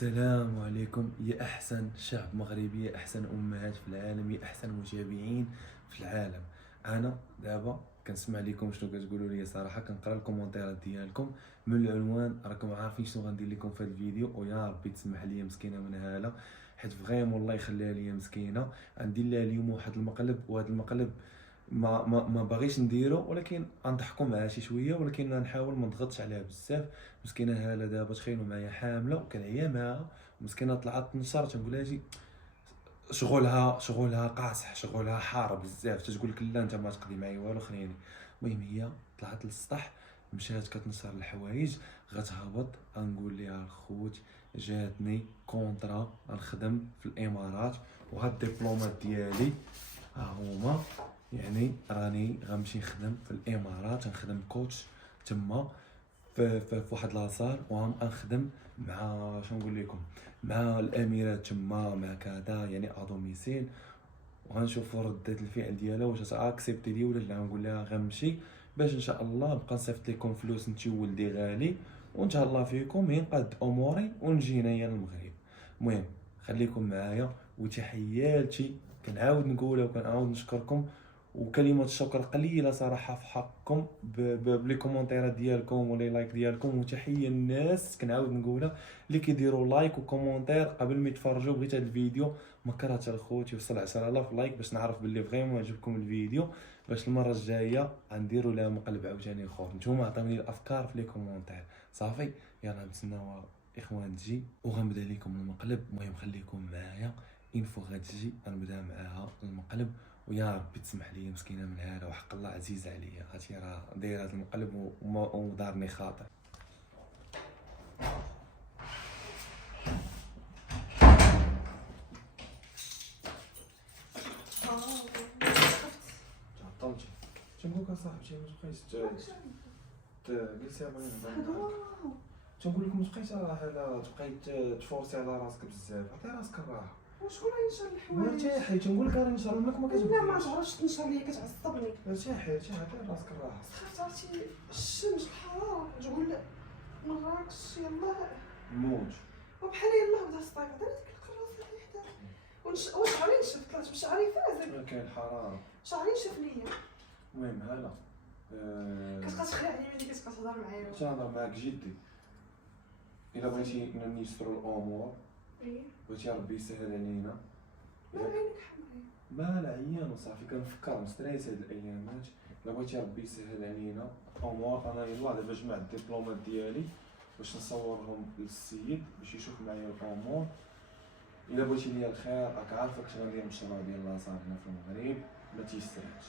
السلام عليكم يا احسن شعب مغربي، يا احسن امهات في العالم، يا احسن متابعين في العالم. انا دابا كنسمع لكم شنو كتقولوا لي صراحه، كنقرا الكومونتيرات ديالكم من العنوان، راكم عارفين شنو غندير لكم في هذا الفيديو. ويا ربي تسمح لي مسكينه من هاله، حيت فريمون الله يخليها ليا مسكينه. غندير لها اليوم واحد المقلب، وهذا المقلب ما باغيش نديرو، ولكن غنضحكوا معاه شي شويه، ولكن غنحاول ما نضغطش عليها بزاف. مسكينه هاله دابا تخيلوا معايا حامله وكنعيا معاها، مسكينه طلعت تنشر، تنقول لها جي شغلها قاصح، شغلها حار بزاف، تتقول لك لا انت ما تقضي معايا والو خليني. المهم هي طلعت للسطح، مشات كتنشر الحوايج، غتهبط غنقول لها الخوت جاتني كونطرا غنخدم في الامارات، وهاد الدبلومات ديالي ها هما، يعني راني غنمشي نخدم في الامارات، غنخدم كوتش تما في واحد لاصال، وغنخدم مع شنو نقول لكم، مع الاميرات تما، مع كذا يعني ادوميسيل. وغنشوفوا ردة الفعل ديالها واش اكسبتي لي ولا لا. نقول لها غنمشي باش ان شاء الله نبقى نصيفط لكم فلوس انت ولدي غالي، ونتهلا فيكم ينقاد اموري ونجي هنايا للمغرب. المهم خليكم معايا، وتحياتي كنعاود نقولها وكنعاود نشكركم، وكلمات الشكر قليله صراحه في حقكم بلي كومونتيرات ديالكم ولي لايك ديالكم. وتحيه الناس كنعاود نقولها اللي كيديروا لايك وكومونتير قبل ما يتفرجوا. بغيت هذا الفيديو ما كرهت الخوت يوصل 10000 لايك باش نعرف باللي فريمون عجبكم الفيديو، باش المره الجايه غنديروا لها مقلب عاوتاني اخر. نتوما عطيوني الافكار في لي كومونتير. صافي يلا نتسناو اخوان تجي وغنبدا لكم المقلب. المهم خليكم معايا، انفو غتجي غنبدا معاها المقلب. ويا ربي تسمح لي مسكينه من هذا، وحق الله عزيزه عليا، هاتي راه دايره هذا المقلب ودارني خاطر. عطلتي تنقول لك اصاحبتي ما تبقايش جلسي بغيت نهضر. تنقول لك ما تبقايش راه تبقاي تفورسي على راسك بزاف، عطي راسك الراحه. وشكون غينشر الحوايج؟ ارتاحي، تنقول لك راه نشر لك ما كتبغيش. لا ما تعرفش تنشر ليا، كتعصبني. ارتاحي عطي راسك الراحه. سخرت عرفتي الشمس الحراره تقول مراكش يلا الموت وبحال يلا بدا الصيف. انا ديك القراصه اللي حدا وشعري نشف، طلعت بشعري فازك، كاين الحراره. شعري نشف ليا. المهم هلا كتبقى تخلعني ملي كتبقى تهضر معايا. تنهضر معاك جدي. الا بغيتي نيسروا الامور، ايه بغيتي ربي يسهل علينا. ما عينك حمراء. ما لا عيان وصافي، كنفكر مستريس هاد الايامات. الا بغيتي ربي يسهل علينا امور، انا يلاه دابا جمعت الدبلومات ديالي باش نصورهم للسيد باش يشوف معايا الامور. الا بغيتي ليا الخير راك عارفه كنت غندير مشروع ديال لاصال هنا في المغرب، ما تيسراتش.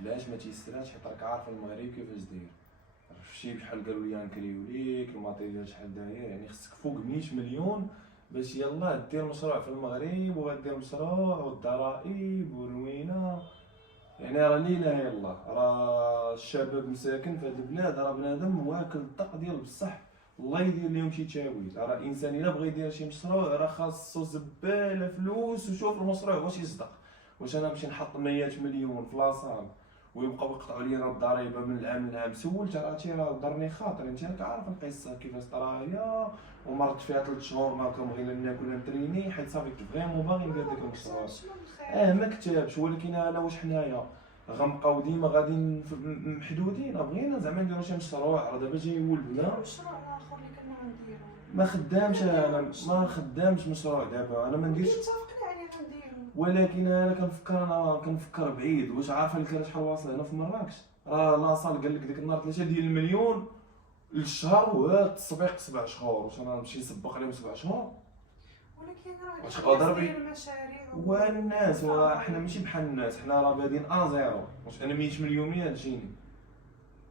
علاش ما تيسراتش؟ حيت راك عارفه المغرب كيفاش داير. شي بحال قالوا لي نكريو ليك الماتيريال شحال داير، يعني خصك فوق 100 مليون باش يلاه دير مشروع في المغرب، وغدير مشروع والضرائب والروينه. يعني راه ليله يلا، راه الشباب مساكن في هاد البلاد، راه بنادم واكل الطق ديال بصح. الله يدير لهم شي تاويل. راه الانسان الا بغى يدير شي مشروع راه خاصو زباله فلوس، وشوف المشروع واش يصدق. واش انا نمشي نحط 100 مليون في لاصال ويبقاو يقطعوا لي الضريبه من العام للعام؟ سولت عرفتي راه ضرني خاطر. انت راك عارف القصه كيفاش طرايا، ومرت فيها 3 شهور ما كنبغي ناكل نتريني، حيت صافي كنت فريمون باغي ندير داك المشروع. ما كتبش، ولكن انا واش حنايا غنبقاو ديما غاديين محدودين؟ بغينا زعما نديرو شي مشروع، راه دابا جاي ولدنا. المشروع الاخر اللي كنا غنديرو ما خدامش انا، ما خدامش مشروع دابا، انا ما نديرش. اتفقنا عليه غنديرو، ولكن انا كنفكر بعيد. واش عارفه الكرا شحال واصل هنا في مراكش؟ راه لاصال قال لك ديك النهار 3 ديال المليون للشهر، وهاد التسبيق 7 شهور. واش انا نمشي نسبق عليهم 7 شهور؟ ولكن راه واش هاد قادر الناس بي داير المشاريع والناس، وحنا ماشي بحال الناس، حنا راه بادين زيرو. واش انا 100 مليون منين تجيني؟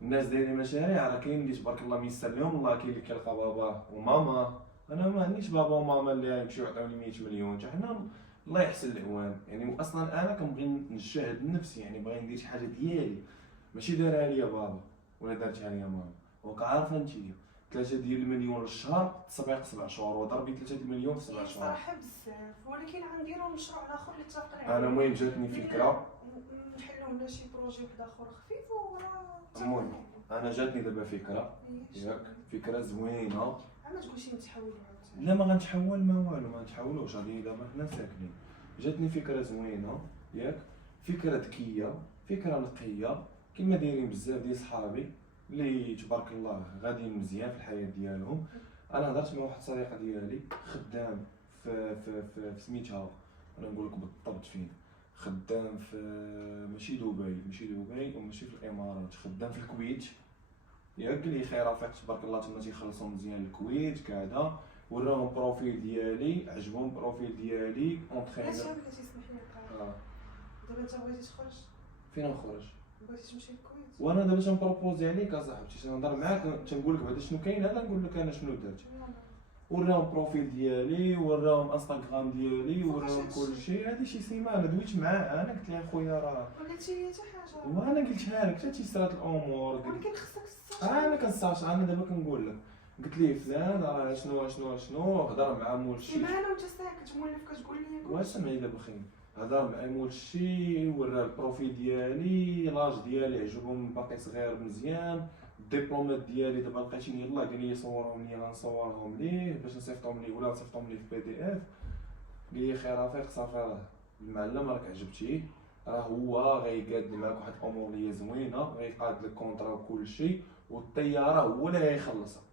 الناس دايرين مشاريع، راه كاين اللي تبارك الله ميسر لهم الله، كاين اللي كيلقى باباه وماما. انا ما عنديش بابا وماما اللي يمشيو يعطيوني 100 مليون. حتى حنا الله يحسن العوان. يعني اصلا انا كنبغي نجاهد نفسي، يعني باغي ندير شي حاجه ديالي، ماشي دارها ليا بابا ولا دارتها ليا ماما. دونك عارفه انتيا 3 ديال المليون للشهر، تسبيق 7 شهور، وضربي 3 ديال المليون في 7 شهور. صراحه بزاف، ولكن غنديرو مشروع اخر اللي اتفقنا عليه. انا المهم جاتني فكره، نحلو لنا شي بروجي واحد اخر خفيف وراه المهم انا جاتني دابا فكره، ياك فكره زوينه. ما تقولش نتحولوا عاوتاني. لا ما غنتحول ما والو، ما نتحولوش. غادي دابا حنا ساكنين، جاتني فكره زوينه ياك، فكره ذكيه، فكره نقيه، كما دايرين بزاف ديال صحابي اللي تبارك الله غاديين مزيان في الحياه ديالهم. انا هضرت مع واحد الصديقه ديالي خدام في سميتها، انا نقول لك بالضبط فين خدام، في ماشي دبي وماشي في الامارات، خدام في الكويت ياك. قال لي خير رفيق تبارك الله تما تيخلصوا مزيان الكويت كذا، وراهم بروفيل ديالي، عجبهم بروفيل ديالي اونترينور. علاش بغيتي تسمح لي نقرا؟ دابا انت بغيتي تخرج، فين نخرج؟ بغيتي تمشي للكويت، وانا دابا تنبروبوزي عليك اصاحبي، تنهضر معاك تنقول لك بعدا شنو كاين، هذا نقول لك انا شنو درت. وراهم بروفيل ديالي، وراهم انستغرام ديالي، وراهم كلشي. هادي شي سيمانه دويت معاه، انا قلت له خويا راه، ما قلتي لي حتى حاجه. وانا قلتها لك حتى تيسرات الامور. ولكن خصك تستشير. انا كنستعش، انا دابا كنقول لك، قلت ليه فلان راه شنو هضر مع مولشي. سيمانه وانت ساكت مولف كتقول لي واش سمعي دابا خير، هضر مع مولشي، وراه البروفيل ديالي، لاج ديالي عجبهم، باقي صغير مزيان، الدبلومات ديالي دابا لقيتيني يلاه قال لي صورهم لي غنصورهم ليه باش نصيفطهم ليه ولا نصيفطهم ليه في PDF. قال لي خير رفيق صافي راه المعلم راك عجبتيه، راه هو غيقاد معاك واحد الامور اللي هي زوينه، غيقاد لك كونطرا وكلشي، والطياره هو اللي غيخلصها،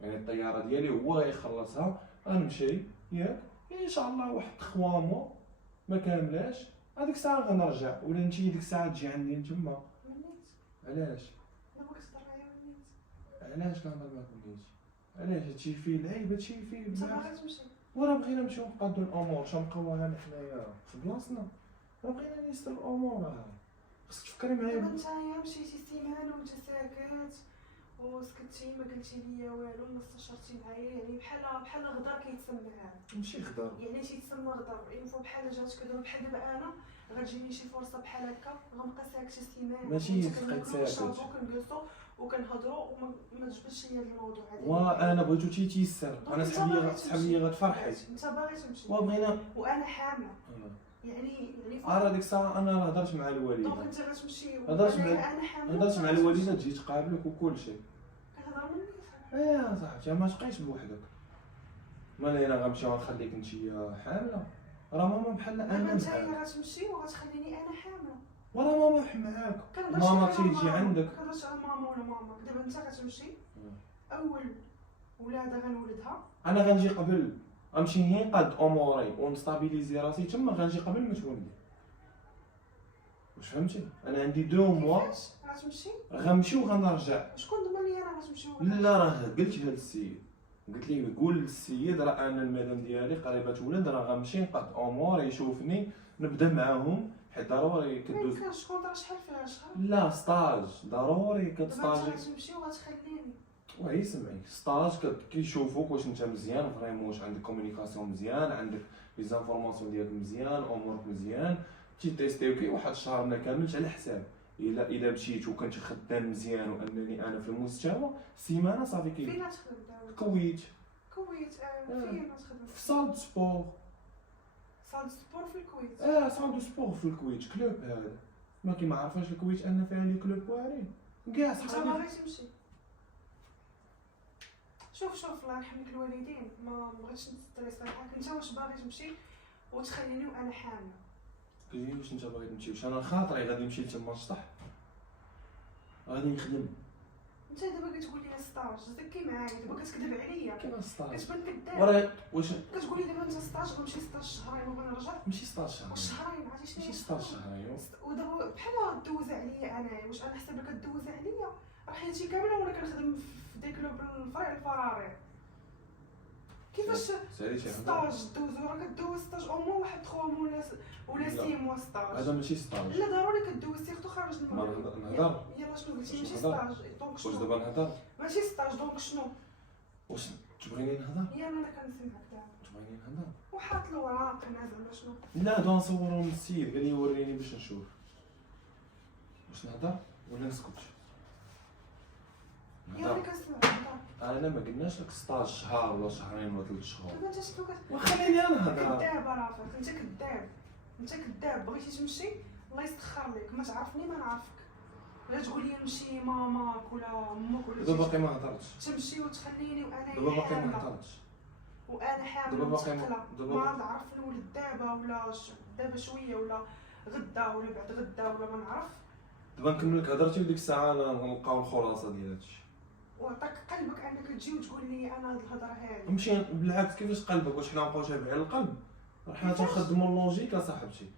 يعني الطياره ديالي هو غيخلصها. غنمشي ياك ان شاء الله واحد 3 موا ما كاملاش، هذيك الساعه غنرجع، ولا انت ديك الساعه تجي عندي نتما. منيت علاش دابا كتهضر معايا منيت علاش كنهضر معاك وليدي؟ علاش هادشي فيه العيب؟ هادشي فيه انت بزاف. باغي تمشي. وراه بغينا نمشيو نقادو الامور، شنو نبقاو هنا حنايا في بلاصتنا، راه بغينا نيسرو الامور. راه خصك تفكري دابا معايا. نتايا مشيتي سيمانه وانت ساكت وسكتي ما قلتي ليا والو، ما استشرتي معايا، يعني بحال غدار كيتسمى هذا، ماشي خضر، يعني تيتسمى غدار. ينفو بحال جاتك دابا بحال دابا انا غتجيني شي فرصه بحال هكا غنبقى ساكته سيمانه، ماشي تبقاي ساكت. وكنجلسوا وكنهضروا وما تجبدش ليا الموضوع هذا. وانا بغيتو تيسر، انا سحابيه غتفرحي، انت باغي تمشي وبغينا وانا حامله، يعني راه ديك الساعه انا راه هضرت مع الوالده، دونك انت غتمشي هضرت مع انا حامله، هضرت مع الوالده تجي تقابلك وكلشي. كتهضر مني صاحبتي ما تبقايش بوحدك، مالي انا غنمشي ونخليك نتيا حامله، راه ماما بحال دابا انا انت معاك، غتمشي وغتخليني انا حامله. وراه ماما معاك، كنهضرش ماما على تيجي عندك. كنهضرش على ماما ولا ماماك، دابا انت غتمشي اول ولاده غنولدها، انا غنجي قبل، غنمشي نقاد اموري ونستابيليزي راسي تما، غنجي قبل ما تولدي. واش فهمتي؟ انا عندي 2 موا كيفاش غتمشي؟ غنمشي وغنرجع. شكون ضمن لي انا غتمشي لا راه قلتها للسيد، قلت ليه قول للسيد راه انا المدام ديالي قريبه تولد، راه غنمشي نقاد امور يشوفني نبدا معاهم، حيت ضروري كدوز. كاين شكون راه شحال فيها شهر. لا ستاج ضروري دابا كتستاجي. انت غتمشي وغتخليني. وهي سمعي ستاج كيشوفوك واش انت مزيان فريمون، واش عندك كومونيكاسيون مزيان، عندك لي زانفورماسيون ديالك مزيان، امورك مزيان، تيتيستيوكي واحد الشهر ما كاملش على حساب. الا مشيت وكنت خدام مزيان وانني انا في المستوى، سيمانه صافي فين تخدم دابا؟ الكويت الكويت. فين تخدم؟ في صال دو سبور. صال سبور في الكويت. صال دو سبور في الكويت، كلوب هذا ما كيما عارفاش الكويت ان فيها لي كلوب واعرين كاع انت صحابي. باغي تمشي؟ شوف الله يرحم لك الوالدين، ما بغيتش نستريس معاك. انت واش باغي تمشي وتخليني وانا حامله؟ قولي واش انت باغي تمشي، واش انا خاطري غادي نمشي لتما نشطح، غادي نخدم. انت دابا كتقول لي ستاج، زكي معايا دابا كتكذب عليا، كيما ستاج كتبان كذاب. وراه واش كتقول لي دابا انت ستاج غنمشي ستاج شهرين وغنرجع. ماشي ستاج شهرين، وشهرين عرفتي شنو ماشي هي ستاج شهرين. ودابا بحال دوز عليا انايا، واش انا حسب لك دوز عليا؟ راه حياتي كامله وانا كنخدم في ديك الفرع الفراري. كيفاش سالي شي هضره، ستاج دوز راه كدوز ستاج او موا واحد 3 موا ولا 6 موا ستاج. هذا ماشي ستاج. لا ضروري كدوز سيرتو خارج ما المغرب. نهضر، يلا شنو قلتي؟ ماشي نهضر. ستاج دونك واش شنو؟ دابا نهضر، ماشي ستاج دونك شنو؟ واش تبغيني نهضر، يلا انا كنسمعك دابا. تبغيني نهضر. وحاط الوراق انا زعما شنو؟ لا دابا نصورهم للسيد، قال لي وريني باش نشوف واش نهضر ولا نسكت. يلا نهضر. كنسمعك. انا ما قلناش لك ستاج شهر ولا شهرين ولا 3 شهور، دابا انت شنو وخليني انا نهضر. كذاب رافق، انت كذاب، انت كذاب. بغيتي تمشي الله يسخر لك، ما تعرفني ما نعرفك. ولا تقول لي نمشي ماماك ولا امك ولا دابا باقي ما هضرتش، تمشي وتخليني وانا دابا باقي ما حامله، هضرتش، وانا حامله دابا باقي متقله، دابا ما نعرف نولد دابا ولا دابا شويه ولا غدا ولا بعد غدا ولا ما نعرف. دابا نكمل لك هضرتي وديك الساعه انا نلقاو الخلاصه ديال هادشي. وعطاك قلبك انك تجي وتقول لي انا هاد الهضره هادي. نمشي بالعكس، كيفاش قلبك؟ واش حنا نبقاو تابعين على القلب؟ راه حنا تنخدموا اللوجيك اصاحبتي،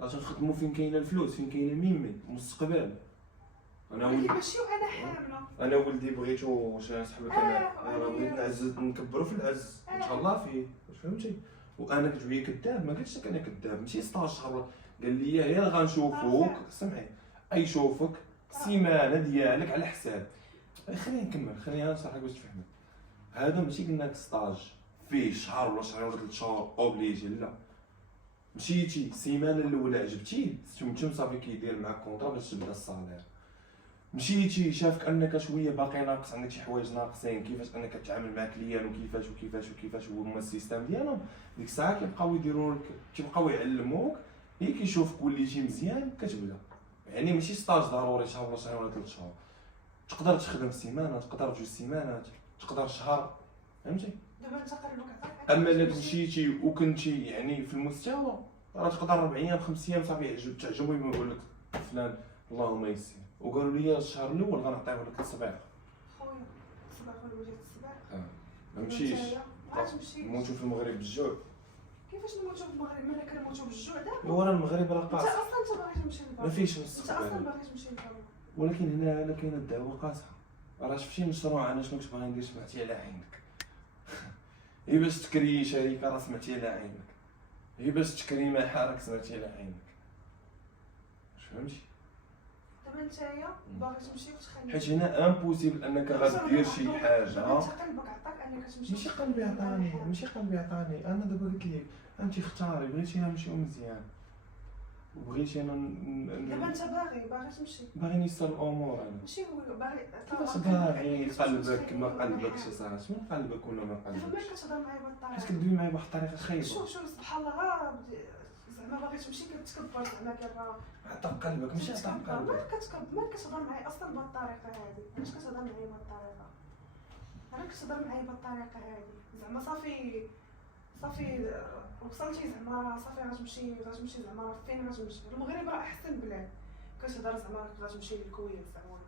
راه تنخدموا فين كاينه الفلوس، فين كاينه ميمي المستقبل. انا ولكن ماشي وانا حامله. انا ولدي بغيتو واش نسحبك انا بغيت نعزز نكبرو في العز نتهلا فيه، واش فهمتي؟ وانا كتبغي كذاب، ما قلتش لك انا كذاب، ماشي 16 شهر قال لي غير غنشوفوك، سمعي يشوفك السيمانه ديالك على حساب. خلينا نكمل، خلينا نشرح لك باش تفهمي. هذا ماشي قلنا لك ستاج فيه شهر ولا شهرين ولا 3 شهور اوبليجي، لا، مشيتي السيمانه الاولى عجبتيه تم صافي كيدير معاك كونطرا باش تبدا الصالير. مشيتي شافك انك شويه باقي ناقص، عندك شي حوايج ناقصين، كيفاش انك تتعامل مع كليان وكيفاش وكيفاش وكيفاش هما السيستم ديالهم، ديك الساعه كيبقاو يديروا لك، كيبقاو يعلموك، هي كيشوفك وليتي مزيان كتبدا. يعني ماشي ستاج ضروري شهر ولا شهرين ولا 3 شهور، تقدر تخدم سيمانه، تقدر 2 سيمانات، تقدر شهر، فهمتي؟ دابا انت قلبك عطاك. اما الا مشيتي وكنتي يعني في المستوى، راه تقدر 4 ايام 5 ايام صافي تعجبو يقول لك فلان اللهم يسر. وقالوا لي الشهر الاول غنعطيو لك الصباح. خويا الصباح ولا وجهك الصباح. ما مشيش، علاش مشيت؟ نموتو في المغرب بالجوع. كيفاش نموتو في المغرب؟ مالا كنموتو بالجوع دابا. ايوا راه المغرب راه انت قاصح، اصلا انت باغي تمشي للبر. ما فيهش انت مستقبل، اصلا باغي تمشي للبر. ولكن هنا كاينه الدعوه قاصحه. راه شفتي المشروع انا شنو كنت باغي ندير، سمعتي على عينك. هي باش تكري شركه راه سمعتي على عينك، هي باش تكري محل سمعتي على عينك، واش فهمتي؟ دابا نتايا باغي تمشي وتخلي. حيت هنا امبوسيبل انك غدير شي حاجه. انت قلبك عطاك انك تمشي. ماشي قلبي عطاني، ماشي قلبي عطاني، انا دابا قلت لك انت اختاري، بغيتي نمشيو مزيان وبغيتي انا دابا انت باغي تمشي. باغي نيسر الامور. انا ماشي هو باغي. كيفاش باغي قلبك ما قلبكش صاحبي؟ شنو قلبك ولا ما دابا قلبكش؟ ملي كتهضر معايا بهاد حيت الطريقه. كدوي معايا بواحد الطريقه خايبه. شوف سبحان الله زعما باغي تمشي كتكبر زعما كيرا. عطاك قلبك ماشي عطاك قلبك. مالك كتهضر معايا اصلا بهاد الطريقه هادي؟ علاش كتهضر معايا بهاد الطريقه؟ علاش كتهضر معايا بهاد الطريقه هادي؟ زعما صافي وصلتي زعما صافي غتمشي زعما راه فين غتمشي؟ المغرب راه احسن بلاد. كتهضر زعما غتمشي للكويت زعما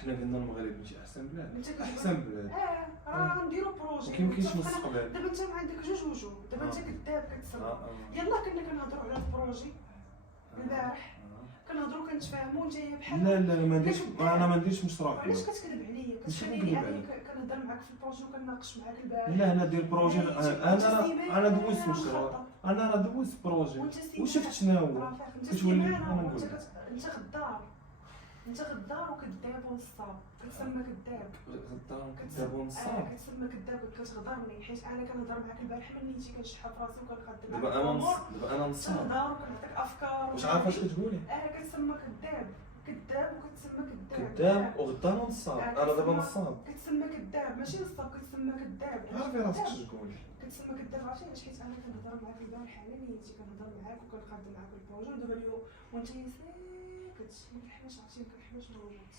حنا قلنا المغرب ماشي احسن بلاد، انت كتقول احسن بلاد. راه غنديرو بروجي. وكاين كاينش مستقبل. دابا انت عندك جوج وجوه، دابا انت كذاب كتسمع. يلا كنا كنهضروا على البروجي البارح، كنهضروا كنتفاهموا نتايا بحال. لا انا ما نديرش مشروع. علاش كتكذب عليا؟ كتخليني انا كنهضر معاك في البروجي وكناقش معاك البارح. لا انا ندير بروجي، انا دوزت مشروع، انا راه دوزت بروجي وشفت شنو هو. كتولي انا نقول انت غدار وكذاب ونصاب. كتسمى كذاب. غدار وكذاب ونصاب. كتسمى كذاب كتغدرني حيت انا كنهضر معاك البارح من نيتي كنشحى في راسي وكنخدم معاك. دابا انا نصاب. كنهضر وكنعطيك افكار. واش عارفه اش كتقولي؟ كتسمى كذاب وكتسمى كذاب وغدار ونصاب. انا دابا نصاب. كتسمى كذاب ماشي نصاب، كتسمى كذاب. عارفه راسك اش تقولي. كتسمى كذاب عرفتي علاش؟ حيت انا كنهضر معاك البارح على نيتي، كنهضر معاك وكنخدم معاك البروجي، ودابا اليوم وانت ساكت ما كنحماش. عرفتي ما كنحماش الغلط،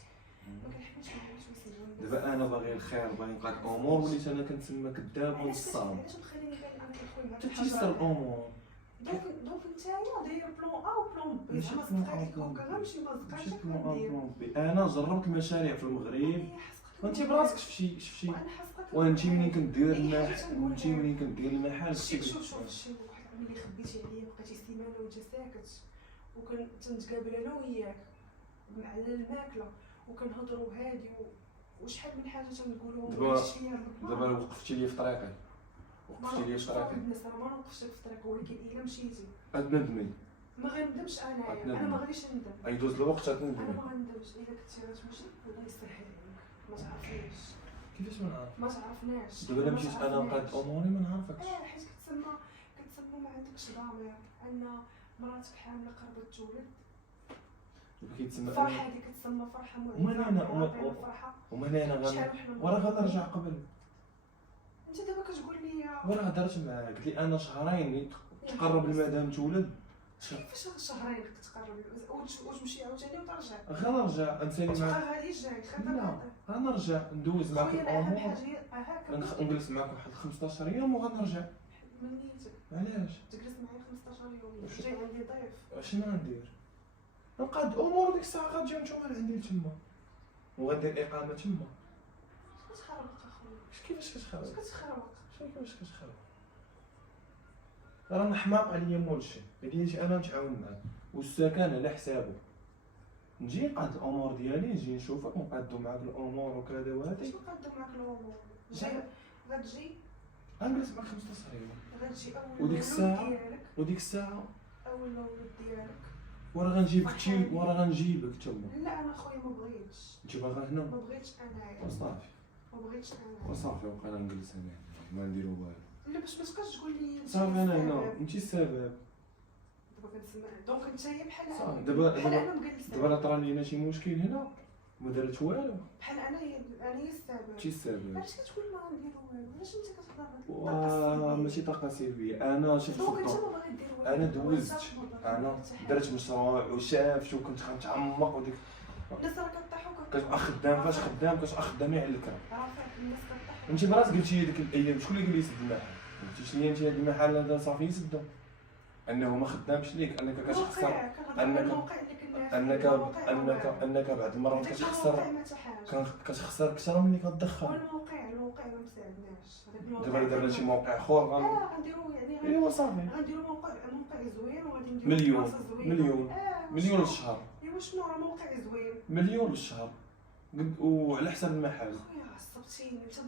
ما كنحماش نسول. دابا انا باغي الخير، باغي نلقى الامور، وليت انا كنتسمى كذاب ونصاب. علاش مخليني انا كندخل معاك تتيسر الامور. دونك نتايا داير بلون ا وبلون بي. زعما صدقاتك هكا غنمشي ما صدقاتش ندير. انا جربت المشاريع في المغرب، وانت براسك شفتي وانا حاسقك. وانت منين كندير وانت منين كندير المحل شوف واحد ملي خبيتي عليا بقيتي سيمانه وانت ساكت، وكنتقابل انا وياك على الماكله وكنهضروا هادي وشحال من حاجه تنقولوا. دابا وقفتي لي في طريقي، وقفتي لي في طريقي. الناس راه ما نوقفش في طريقك، ولكن الا مشيتي غتندمي. ما غندمش. انا ما غاديش ندم. غيدوز الوقت انا غتندمي. ما غندمش. الا كنتي غتمشي الله يسهل عليك. ما تعرفنيش. كيفاش ما نعرف؟ ما تعرفناش. دابا الا مشيت انا نقاد اموري ما نعرفكش. حيت كتسمى ما عندكش ضمير ان مراتك حامله قربت تولد. دابا كيتسمى الفرحه هذه كتسمى فرحه معينه. انا وراه غنرجع قبل. انت دابا كتقول لي وراه هضرت معاك، قلت لي انا شهرين تقرب المدام تولد كيفاش هاد الشهرين كتقرب وتمشي عاوتاني وترجع غنرجع نسالي معاك. تبقى غادي جاي لا غنرجع ندوز معاك خويا اهم الامور، حاجه هكا نجلس معاك واحد 15 يوم وغنرجع. من نيتك علاش؟ تجلس معايا 15 يوم جاي عندي ضيف شنو غندير؟ نقاد امور ديك الساعه غتجيو نتوما لعندي تما وغندير اقامه تما. كتخربق اخويا كيفاش كتخرج؟ كتخربق شنو كيفاش كتخرج؟ راه حماق عليا مول الشيء، بديتي انا نتعاون معاك والسكن على حسابه. نجي نقاد الامور ديالي، نجي نشوفك ونقادو معاك الامور وكذا باش وهادي. نقدم معاك الامور جاي. غتجي غنجلس معاك 15 يوم غتجي اول وديك مولود الساعة؟ ديالك وديك الساعه اول مولود ديالك ورا غنجيبك تما. لا انا خويا ما بغيتش انت باغا هنا ما بغيتش انايا وصافي ما بغيتش انايا وصافي وبقينا نجلس هنا ما نديرو والو. لا باش ما تبقاش تقول لي صافي انا هنا انت السبب. دابا كنسمع دونك نتايا بحال صافي انا دابا بحال دابا انا مجلسه دابا راه طرا لينا شي مشكل هنا ما درت والو. بحال انا هي السبب انت السبب. علاش كتقول ما غنديرو والو علاش انت كتهضر وا ماشي طاقه سلبيه. انا شفت دونك انت الضوء، ما باغي دير والو انا دوزت، انا درت مشروع وشافت وكنت غنتعمق وديك الناس راه كطيحو كتبقى خدام فاش خدام كتبقى خدامي على الكرا. عارفه الناس كطيحو انت براسك قلتي لي ديك الايام شكون اللي قال لي يسد المحل؟ قلتي لي انت هذا المحل هذا صافي يسدو انه ما خدامش ليك انك كتخسر انك بعض المرات كتخسر اكثر من اللي كتدخل. الموقع ما مساعدناش دابا درنا شي موقع اخر غنديرو يعني ايوا صافي غنديرو موقع زوين وغادي نديرو بلاصه زوينه مليون للشهر. ايوا شنو راه موقع زوين مليون للشهر وعلى حساب المحل. خويا عصبتيني انت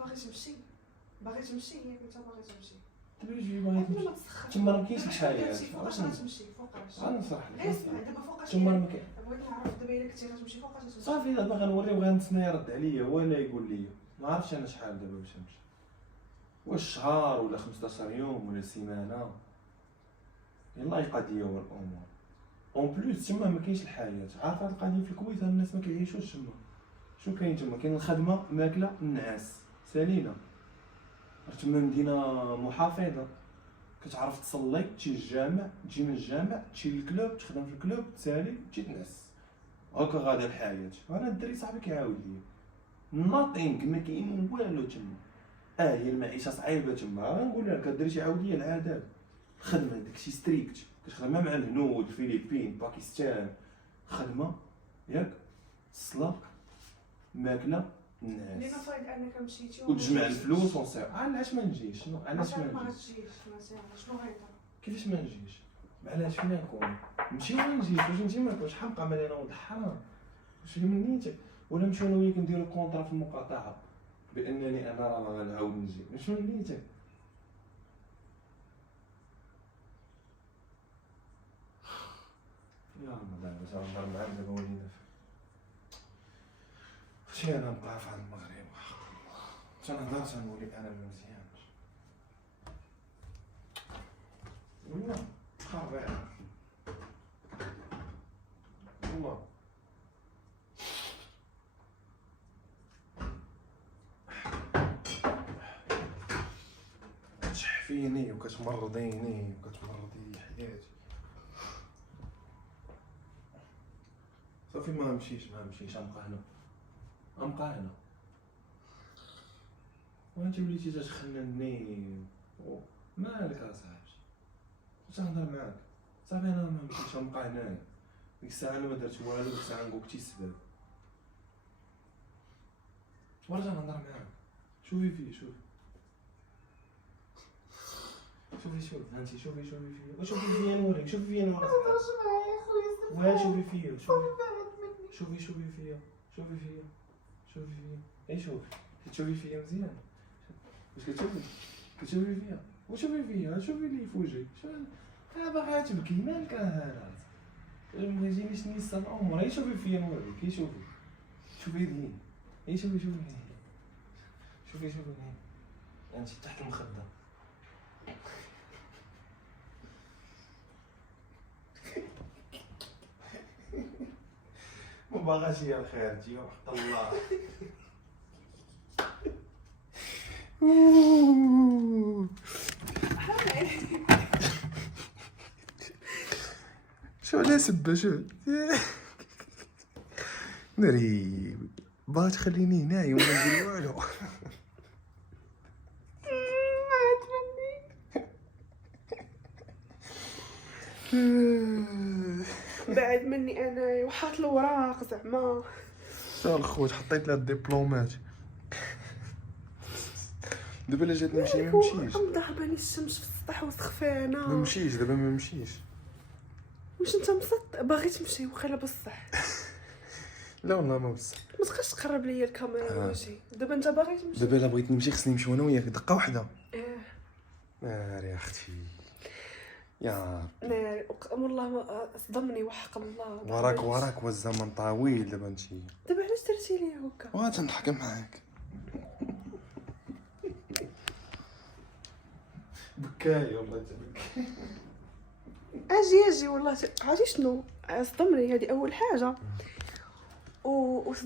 باغي تمشي ياك انت باغي تمشي دابا يجي باغي ما تسخرش تما ما كاينش الحياه. فوقاش غتمشي فوقاش غنصرح لك اسمع دابا فوقاش تما ما كاين. بغيت نعرف دابا الا كنتي غتمشي فوقاش غتمشي صافي دابا غنوريه وغنتسنى يرد عليا ولا يقول لي ما عرفتش انا شحال دابا باش نمشي، واش شهر ولا 15 يوم ولا سيمانه. يلا القضيه والامور اون بليس تما ما كاينش الحياه. عارف هاد القضيه في الكويت الناس ما كيعيشوش تما. شنو كاين تما؟ كاين الخدمه ماكله النعاس سالينا. تما مدينه محافظه كتعرف تصلي تجي الجامع تجي من الجامع تمشي للكلوب تخدم في الكلوب تسالي تجي تنعس هكا غادا الحياه. وانا الدري صاحبي كيعاود لي ناطينغ ما كاين والو تما. هي المعيشه صعيبه تما. غنقول لك الدري تيعاود لي العذاب. الخدمه داكشي ستريكت كتخدم مع الهنود الفلبين باكستان. خدمه ياك الصلاه ماكله الناس لينا فايد انك مشيتي وتجمع الفلوس ونصير. علاش ما نجيش؟ علاش ما ما نجيش؟ غاتجيش مثلا شنو غيطرا كيفاش ما نجيش؟ علاش فين نكون؟ نمشي ولا نجيش؟ واش نجي ما نكونش حمقى مالي انا ولد حرام؟ واش هي من نيتك؟ ولا نمشيو انا وياك نديرو كونطرا في المقاطعه بانني انا راه غنعاود نجي؟ واش من نيتك؟ يا الله دابا تنهضر معاك دابا ولينا اختي انا نبقى في هاد المغرب تنهضر تنولي انا ما مزيانش والله خربان والله. كتحفيني وكتمرضيني وكتمرضي حياتي. صافي ما نمشيش غنبقى هنا وانت وليتي تتخنني مالك اصاحبي؟ واش نهضر معاك؟ صافي انا ما نمشيش غنبقى هنايا. ديك الساعه انا ما درت والو. ديك الساعه نقولك انتي السبب. ولا تنهضر معاك. شوفي هانتي شوفي فيا وشوفي فيا نوريك. شوفي فيا نوريك وين شوفي فيا شوفي فيا اي شوفي كتشوفي فيا مزيان. واش كتشوفي فيا وشوفي فيا شوفي لي في وجهك. انا باغا تبكي مالك هانات ما يجينيش نيس الامور. اي شوفي فيا نوريك. اي شوفي لي اي شوفي انت تحت المخده. ما باغاش هي الخير تجي وحق الله. لا سبه شوف ناري باغا تخليني هنايا وما ندير والو. بعد مني انا وحاط الوراق زعما. شو الخوت حطيت لها الدبلومات دابا الا جات نمشي ما نمشيش. ضرباني الشمس في السطح وسخفانه. ما نمشيش دابا ما نمشيش. واش انت باغي تمشي وخيلا بصح؟ لا والله ما بصح. ما تبقاش تقرب ليا الكاميرا ماشي. دابا انت باغي تمشي؟ دابا الا بغيت نمشي خصني نمشيو انا وياك دقه واحده. ناري يا اختي يا ناري والله ما صدمني وحق الله. وراك والزمن طويل دابا نمشي. دابا علاش درتي لي هكا؟ تنضحك معاك بكاي والله تبكي. اجي والله عرفتي شنو صدمني؟ هذه اول حاجه.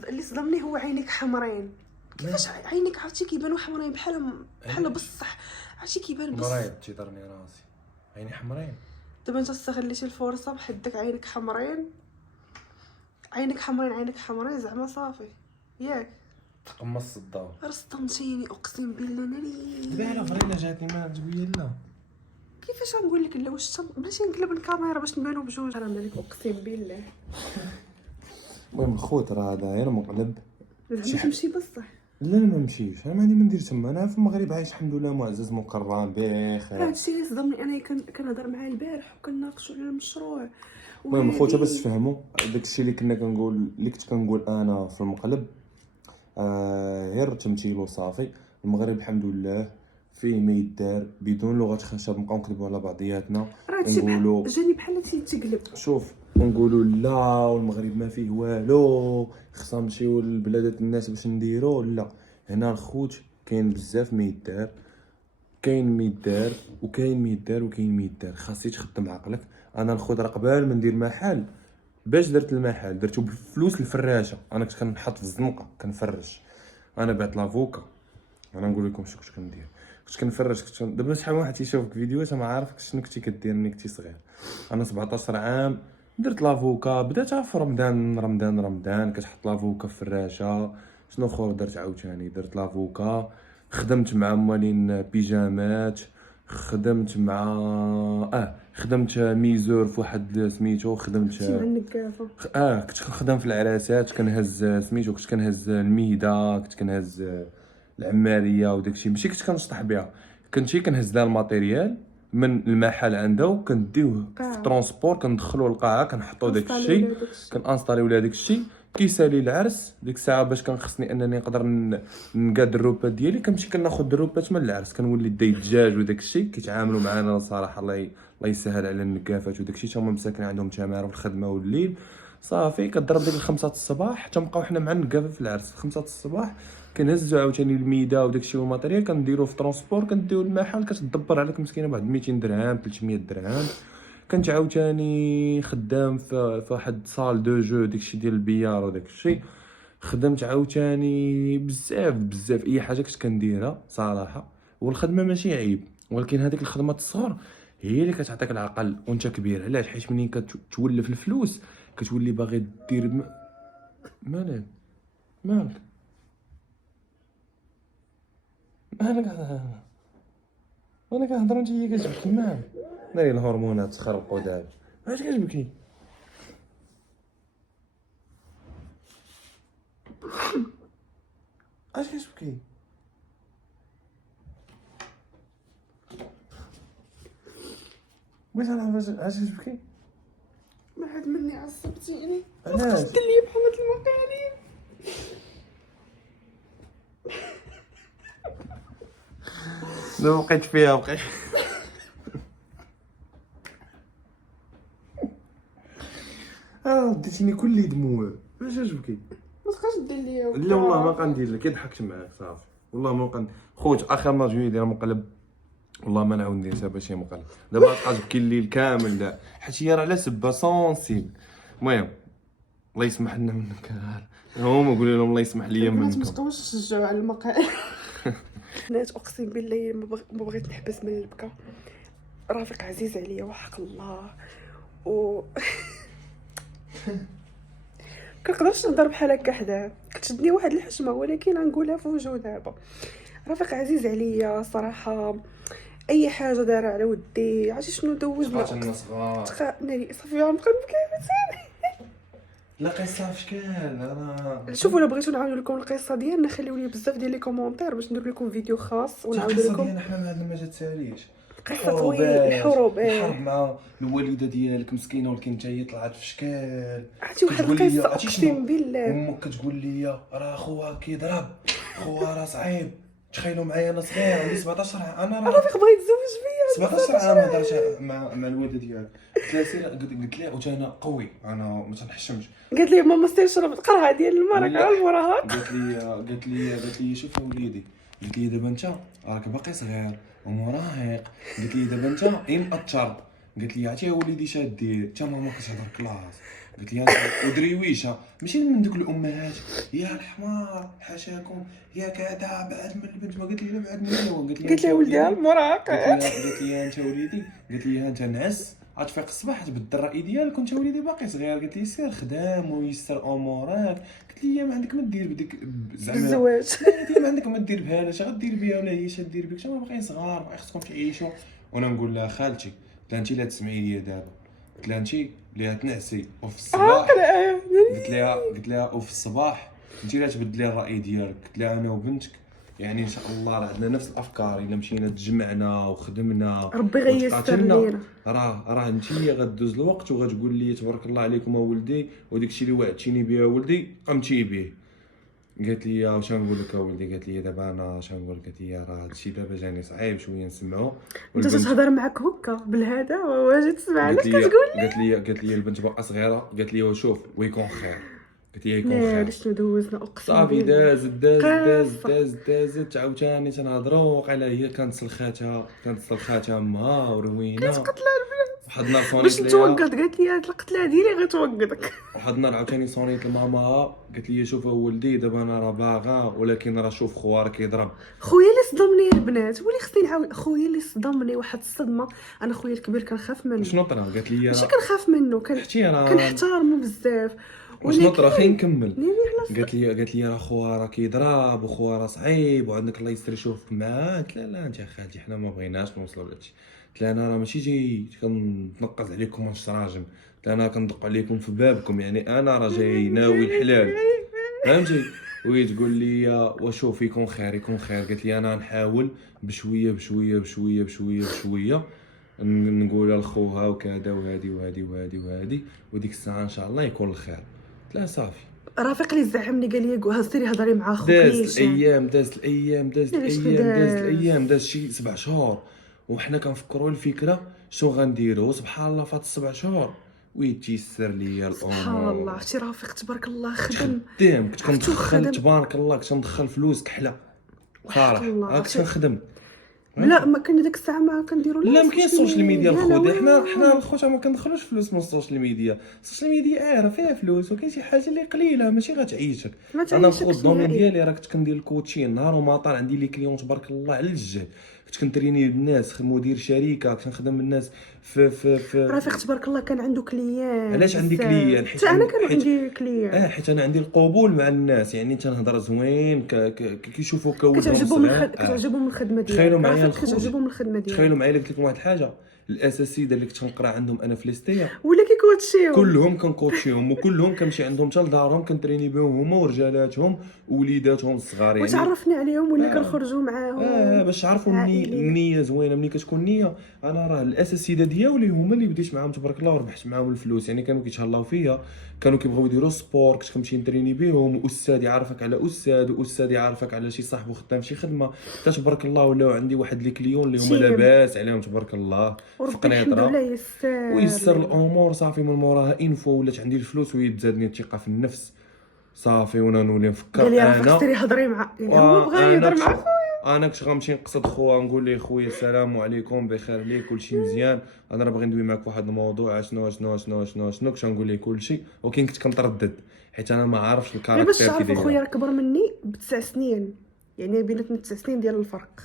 اللي صدمني هو عينيك حمرين. كيفاش عينيك عرفتي كيبانوا حمرين بحال بصح؟ عرفتي كيبان بصح مريض تيضرني راسي عيني حمرين. دابا انت استغليتي الفرصه بحدك عينيك حمرين. عينك حمرين زعما صافي ياك تقمص الضوء. رصدمتيني اقسم بالله ناري. دابا على فرينا جاتني ما تقولي لا. كيفاش غنقول لك لا؟ واش بلاتي نقلب الكاميرا باش نبانو بجوج؟ حرام عليك اقسم بالله. المهم خوت راه هذا غير مقلب. زعما تمشي بصح؟ لا ما نمشيش انا ما عندي ما ندير تما. انا في المغرب عايش الحمد لله معزز مكرم بخير. هادشي اللي صدمني انا كنهضر معاه البارح وكنناقشوا على المشروع. المهم خوتو باش تفهموا داكشي اللي كنت كنقول انا في المقلب غير تمثيل وصافي. المغرب الحمد لله فيه ما يدار بدون لغه خشب. نبقاو نكذبوا على بعضياتنا نقولوا جاني بحال تيقلب. شوف نقولوا لا والمغرب ما فيه والو خصنا نمشيو لبلادات الناس باش نديرو. لا هنا الخوت كاين بزاف ما يدار. كاين ما يدار وكاين ما يدار وكاين ما يدار. خاصك تخدم عقلك. انا الخوت راه قبل ما ندير محل باش درت المحل درتو بفلوس الفراشه. انا كنت كنحط في الزنقه كنفرش. انا بعت لافوكا. انا نقول لكم شنو كنت كندير. كنت كنفرش دابا شحال واحد تيشوفك فيديوهات ما عارفك شنو كنتي كدير ملي كنتي صغير. انا 17 عام درت لافوكا. بداتها في رمضان كتحط لافوكا في الفراشه. شنو اخر درت عاوتاني درت لافوكا. خدمت مع موالين بيجامات. خدمت ميزور في واحد سميتو. خدمت مع النقافه. كنت كنخدم في العراسات. كنهز سميتو كنت كنهز الميده. كنت كنهز العماريه وداكشي. ماشي كنت كنشطح بها كنت كنهز لها الماتيريال من المحل عنده وكنديوه في ترونسبور. كندخلوا القاعه كنحطوا داكشي كنانستاليو لها داكشي. كيسالي العرس ديك الساعه باش كان خصني انني نقدر نقاد الروبات ديالي. كنمشي كناخذ الروبات من العرس. كنولي داي الدجاج وداكشي. كيتعاملوا معنا صراحه الله يسهل على النقافات وداكشي. هما مساكن عندهم تماره في الخدمه والليل صافي. كضرب ديك 5 الصباح حتى نبقاو حنا مع النقافه في العرس 5 الصباح. كنهزو عاوتاني الميده وداكشي والماتيريال كنديروه في ترونسبور. كنديو المحل كتدبر عليك مسكينه واحد 200 درهم 300 درهم. كنت عاوتاني خدام في واحد صال دو جو داكشي ديال البيار وداكشي. خدمت عاوتاني بزاف اي حاجه كنت كنديرها صراحه. والخدمه ماشي عيب ولكن هذيك الخدمه الصغر هي اللي كتعطيك العقل وانت كبير. علاش؟ حيت منين كتولف الفلوس كتولي باغي دير مالك انا كنهضر انت هي كتبكي مالك. ناري الهرمونات تخربقوا دابا. علاش كتبكي؟ علاش كتبكي؟ بغيت نعرف علاش كتبكي. بعد مني عصبتيني. علاش؟ قلت لي بحال هاد المقاليد. دابا بقيت فيها ديتيني كل دموع. علاش تبكي؟ ما تبقاش دير ليا. لا والله ما غندير لك. ضحكت معاك صافي والله ما خوت اخر ما جوي ديال مقلب والله ما نعاود ندير حتى شي مقلب. دابا بقى تبكي الليل كامل. لا حيت هي راه على سبه سونسيبل. المهم الله يسمح لنا منك. هما قولوا لهم الله يسمح ليا منكم. ما تبقاوش تشجعوا على المقال. بنات اقسم بالله ما بغيت نحبس من البكا. رافق عزيز عليا وحق الله كنقدرش نهضر بحال هكا حداه، كتشدني واحد الحشمه، ولكن غنقولها في وجهو دابا. رفيق عزيز عليا صراحه، اي حاجه دارها على ودي. عرفتي شنو دوزنا بقات الناس صغار. ناري صافي غنبقى نبكي. لا قصه في شكال انا شوفوا، الا بغيتو نعاود لكم القصه ديالنا خليو لي بزاف ديال لي كومونتير باش ندير لكم فيديو خاص ونعاود القصه لكم ديالنا حنا ما عندنا ما جاتساليش. قصه طويله. الحروب الحرب مع الوالده ديالك مسكينه، ولكن انت هي طلعت في شكال. عرفتي واحد كتقول لي القصه عرفتي شنو؟ اقسم بالله. امك كتقول لي راه خوها كيضرب، خوها راه صعيب. تخيلوا معايا انا صغير عندي 17 عام، انا راه رفيق بغا يتزوج فيا 17 عام هضرت مع الوالده ديالي. قلت لها سير، قلت لها وانا قوي، انا ما تنحشمش. قالت لي ماما سير شرب القرعه ديال الماء راك لا. على المراهق. قالت لي شوف وليدي، قلت لي دابا انت راك باقي صغير ومراهق. قلت لي دابا انت مأثر. قالت لي عرفتي يا وليدي شادير، انت ماما كتهضر كلاس. قلت لي انا ودريويشه ماشي من دوك الامهات يا الحمار حاشاكم يا كذا بعد من البنت. ما قالت لي لا بعد من اليوم. قلت لها ولدي المراهق. قالت لي انت وليدي، قالت لي انت نعس غتفيق الصباح تبدل الراي ديالك وانت وليدي باقي صغير. قالت لي سير خدام ويسر امورك. قلت لي ما عندك ما دير بديك زعما الزواج. قلت لي ما عندك ما دير بها، اش غدير بها ولا هي اش دير بك؟ انتما باقيين صغار، باقي خصكم تعيشوا. وانا نقول لها خالتي، قلت لها انت لا تسمعي لي دابا، قلت لها انت اللي تنعسي وفي الصباح، قلت لها وفي الصباح انت لا تبدلي الراي ديالك. قلت لها انا وبنتك يعني ان شاء الله راه عندنا نفس الافكار، الا مشينا تجمعنا وخدمنا ربي غيسر لينا، راه انت غدوز الوقت وغتقول لي تبارك الله عليكم ولدي، وداك الشيء اللي وعدتيني به ولدي قمتي به. قالت لي واش نقول لك ولدي؟ قالت لي دابا انا اش نقول؟ قالت لي راه هادشي دابا جاني صعيب شويه نسمعو. انت تهضر معاك هكا بالهذا واجي تسمع علاش كتقول لي؟ قالت لي البنت باقا صغيره. قالت لي شوف ويكون خير. قالت لي يكون خير. علاش دوزنا اقسم صافي بالله. دازت عاوتاني تنهضروا. وقيلا هي كانت سلخاتها امها وروينا. كتقتل واحد النهار باش صونيت نتوقد، قالت لي هاد القتله ديالي غتوقدك. واحد النهار عاوتاني صونيت لماماها. قالت لي شوف ولدي دابا انا راه باغا، ولكن راه شوف خوها راه كيضرب. خويا اللي صدمني البنات، ولي خصني نعاود. خويا اللي صدمني واحد الصدمه. انا خويا الكبير كنخاف منه. شنو طرا؟ قالت لي ماشي كنخاف منه، كنحتارمو بزاف. شنو طرا؟ خلينا نكمل. نيني قالت لي راه خوها راه كيضرب وخوها راه صعيب وعندك الله يستر يشوفك معاه. قلت لها لا انت خالتي حنا ما بغيناش نوصلوا لهادشي. قلت لها انا راه ماشي جاي كنتنقز عليكم واش راجم. قلت لها انا كندق عليكم في بابكم، يعني انا راه جاي ناوي الحلال، فهمتي؟ وهي تقول لي وشوف يكون خير يكون خير. قالت لي انا نحاول بشويه بشويه بشويه بشويه بشويه نقول لخوها وكذا وهادي وهادي وهادي وهادي، وديك الساعه ان شاء الله يكون الخير. قلت لها صافي. رافق اللي زعمني قال لي سيري هضري مع خوك دازت الايام داز شي 7 شهور وحنا كنفكروا الفكره شنو غنديروا. سبحان الله فات 7 شهور ويتيسر ليا الامور. سبحان الله. عرفتي رافق تبارك الله خدم كنت كندخل تبارك الله كنت ندخل فلوس كحله صراحه. كنت كنخدم. لا ما كان ديك الساعه ما كنديروا لا ما كاين السوشيال ميديا الخوت. حنا الخوت ما كندخلوش فلوس من السوشيال ميديا. السوشيال ميديا راه فيها فلوس وكاين شي حاجه اللي قليله ماشي غتعيشك. انا الخوت الدومين ديالي راه كنت كندير الكوتشين نهار وما طال عندي لي كليون تبارك الله على الجهد. كنت كنتريني الناس، مدير شركه، كنت نخدم الناس في رافق تبارك الله كان عنده كليان. علاش عندي كليان؟ حيت انا كان عندي كليان. حيت انا عندي القبول مع الناس، يعني تنهضر زوين كيشوفوك كتعجبهم الخدمه ديالك. تخيلوا معايا كتعجبهم الخدمه ديالك. تخيلوا معايا قلت لكم واحد الحاجه. الاساسيده اللي كنت كنقرا عندهم انا في ليستيا ولا كيكوتشيهم كلهم كنكوتشيهم وكلهم كنمشي عندهم حتى لدارهم كنتريني بهم هما ورجالاتهم ووليداتهم الصغار. يعني وتعرفني عليهم ولا كنخرجوا معاهم باش تعرفوا النيه زوينه. ملي كتكون نيه انا راه الاساسيده ديالي هما اللي بديت معاهم تبارك الله وربحت معاهم الفلوس. يعني كانوا كيتهلاو فيا، كانوا كيبغيو يديروا سبور، كنت كنمشي نتريني بهم. استاذ يعرفك على استاذ، واستاذ يعرفك على شي صاحبو خدام شي خدمه. تبارك الله ولاو عندي واحد لي كليون اللي هما لاباس عليهم تبارك الله في قنيطره ويسر الامور. صافي من موراها انفو ولات عندي الفلوس ويتزادني الثقه في النفس. صافي وانا نولي نفكر قال لي راه سيري هضري مع هو بغا يهضر مع خويا. انا كنت غنمشي نقصد خويا نقول ليه خويا السلام عليكم بخير ليك كلشي مزيان، انا راه باغي ندوي معك واحد الموضوع شنو كنت نقول ليه كلشي. ولكن كنت كنتردد حيت انا ما عارفش الكاركتير باش تعرف خويا راه كبر مني ب9 سنين، يعني بيناتنا 9 سنين ديال الفرق.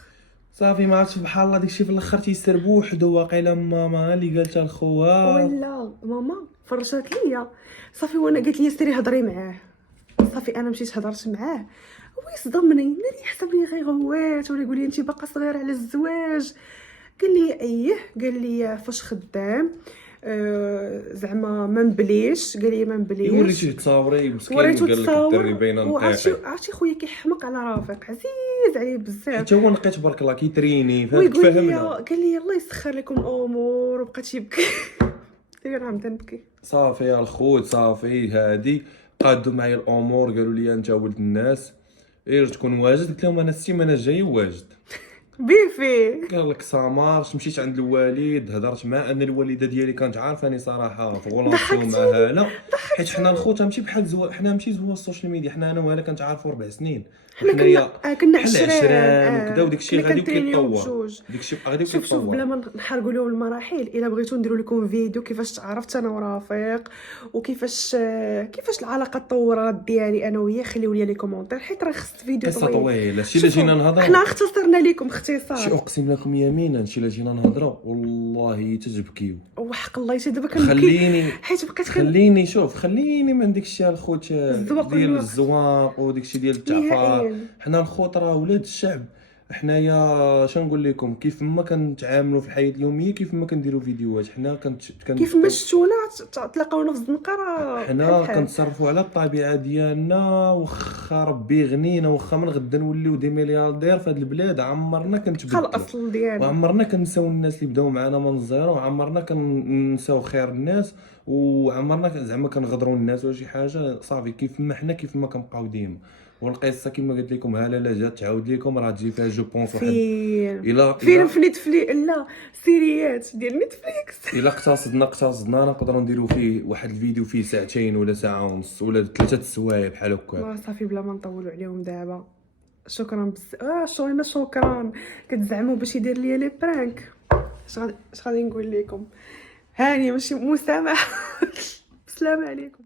صافي ما عرفتش بحال الله داكشي في الاخر تيسر بوحدو، واقيلا ماما اللي قالتها لخوها. ولا ماما فرشات ليا صافي، وانا قالت لي سيري هضري معاه. صافي انا مشيت هضرت معاه، هو يصدمني، ناري يحسبني غير غوات ولا يقول لي انت باقا صغيره على الزواج. قال لي ايه، قال لي فاش خدام، زعما ما مبليش، قال لي ما مبليش. وريتيه تصاوري مسكين وريتو وقال لك الدري تصاور. باينه وعرفتي نقيقي. خويا كيحمق على رافق، عزيز عليه بزاف. حيت هو لقيت بارك الله كيتريني فهاد ويقول لي تفاهمنا. قال لي الله يسخر لكم الامور، وبقى تيبكي. دابا راه نبدا نبكي. صافي يا الخوت صافي هادي قادوا معايا الامور، قالوا لي انت ولد الناس غير تكون واجد. قلت لهم انا السيمانه الجايه واجد. بيفي قال لك سامارش، مشيت عند الوالد هضرت معاه، ان الوالده ديالي كانت عارفاني صراحه في غولاسيون مع هاله، حيت حنا الخوت ماشي بحال حنا ماشي زوا السوشيال ميديا، حنا انا وهاله كنتعارفوا 4 سنين، حنا وحنايا كنا بحال عشران. العشران وكذا، وداكشي كنا غادي كنترينيو وكيتطور، بجوج. داكشي غادي شوف وكيتطور. بلا ما نحرقوا لهم المراحل، الا بغيتو نديروا لكم فيديو كيفاش تعرفت انا ورافيق، وكيفاش العلاقه تطورات ديالي انا وياه، خليو لي كومونتير، حيت راه خص فيديو قصه طويل. طويله، شي اللي جينا نهضروا حنا اختصرنا لكم شي اختصار. اقسم لكم يمينا شي اللي جينا نهضروا والله تجبكيو. وحق الله حتى دابا كنبكي، خليني حيت بقيت خليني شوف خليني من داكشي الخوت الزواق ديال والوقت. الزواق وداكشي ديال التعفار. نهائيا حنا الخوت راه ولاد الشعب، حنايا شنقول لكم كيف ما كنتعاملوا في الحياه اليوميه كيف ما كنديروا فيديوهات، حنا كيف ما شفتونا تلاقاونا في الزنقه راه حنا بحال. كنتصرفوا على الطبيعه ديالنا، واخا ربي يغنينا، واخا من غدا نوليو دي ملياردير في هاد البلاد، عمرنا بقى كنتبدلوا، الاصل ديالنا. وعمرنا كنساو الناس اللي بداو معنا من الزيرو، وعمرنا كنساو خير الناس، وعمرنا زعما كنغدروا الناس ولا شي حاجه. صافي كيف ما حنا كيف ما كنبقاو ديما. والقصه كما قلت لكم هاله لا جات تعاود لكم راه تجي فيها جو بونس واحد فيلم الى في نتفليكس، لا سيريات ديال نتفليكس. الا اقتصدنا نقدروا نديروا فيه واحد الفيديو فيه ساعتين ولا ساعه ونص ولا 3 السوايع بحال هكا. صافي بلا ما نطولوا عليهم دابا. شكرا بزاف. شكرا كتزعموا باش يدير ليا لي برانك. اش غادي نقول لكم، هاني ماشي مسامح. السلام عليكم.